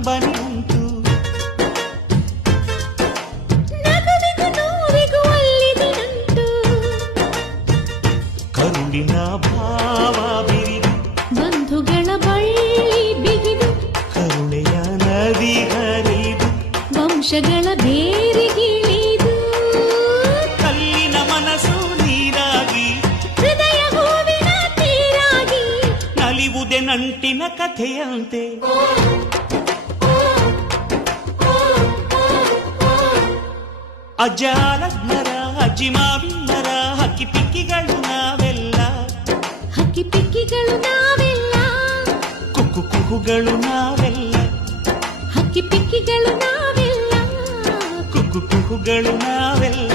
ಕಂಬನಿ ಉಂಟು. ನಗುವಿಗೂ ನೋವಿಗೂ ಅಲ್ಲಿದೆ ನಂಟು. ಕರುಳಿನ ಭಾವ ಬಿರಿದು ಬಂಧುಗಳ ಬಳ್ಳಿ ಬಿಗಿದು ಕರುಣೆಯ ನದಿ ಹರಿದು ವಂಶಗಳ ಬೇರಿಗಿಳಿದು ಕಲ್ಲಿನ ಮನಸ್ಸು ನೀರಾಗಿ ಹೃದಯ ಹೂವಿನ ತೀರಾಗಿ ನಲಿವುದೆ ನಂಟಿನ ಕಥೆಯಂತೆ. ಅಜಾಲಜ್ಞರ ಅಜ್ಜಿಮಾವಿನ್ನರ ಹಕ್ಕಿ ಪಿಕ್ಕಿಗಳು ನಾವೆಲ್ಲ. ಹಕ್ಕಿ ಪಿಕ್ಕಿಗಳು ನಾವೆಲ್ಲ. ಕುಕ್ಕು ಕುಹುಗಳು ನಾವೆಲ್ಲ. ಹಕ್ಕಿ ಪಿಕ್ಕಿಗಳು ನಾವೆಲ್ಲ. ಕುಕ್ಕು ಕುಹುಗಳು ನಾವೆಲ್ಲ.